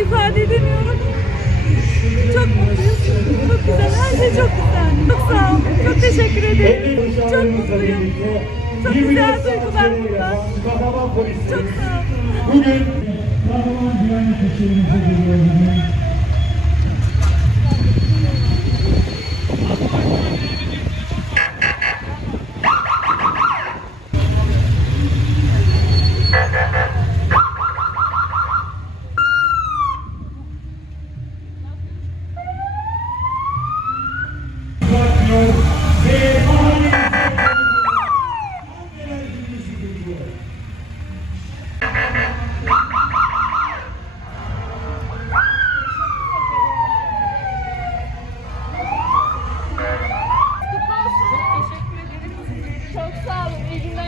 ifade edemiyorum. Çok mutluyum. Çok güzel. Her şey çok güzel. Çok sağ olun. Çok teşekkür ederim. Çok mutluyum. Çok güzel duygular burada. Çok sağ olun. Bugün kahraman güvenlik işlerimize geliyoruz.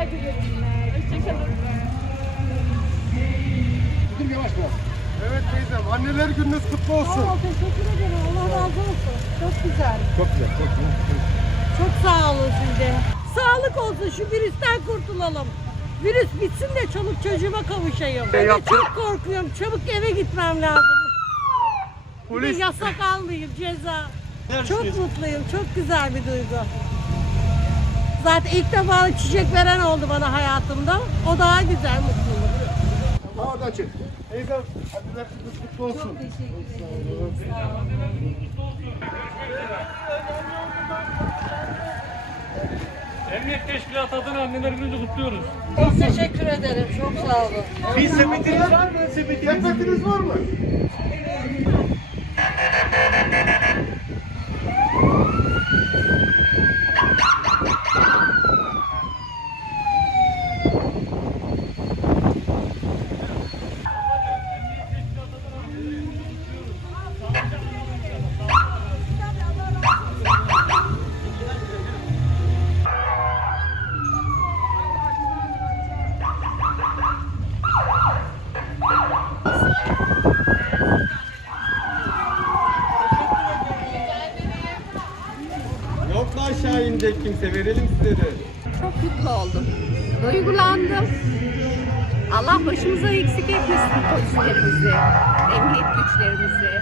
Olun. İyi günler diliyorum. Hoşçakalın. Evet teyzem, anneler gününüz kutlu olsun. Aa, teşekkür ederim. Allah razı olsun. Çok güzel. Çok güzel, çok güzel. Çok sağ olun size. Sağlık olsun şu virüsten kurtulalım. Virüs bitsin de çoluk çocuğuma kavuşayım. Ben de çok korkuyorum. Çabuk eve gitmem lazım. Bir de yasak almayayım ceza. Çok mutluyum. Çok güzel bir duygu. Zaten ilk defa çiçek veren oldu bana hayatımda. O daha güzel mutluluk. Hadi açın. Teyzem, anneler gününüz kutlu olsun. Emniyet Teşkilatı adına anneler gününüzü kutluyoruz. Çok teşekkür ederim. Çok sağ olun. Bir sepetiniz var mı? Sepetiniz var mı? Yok mu aşağı inecek kimse? Verelim size. Çok mutlu oldum. Duygulandım. Allah başımıza eksik etmesin polislerimizi, emniyet güçlerimizi.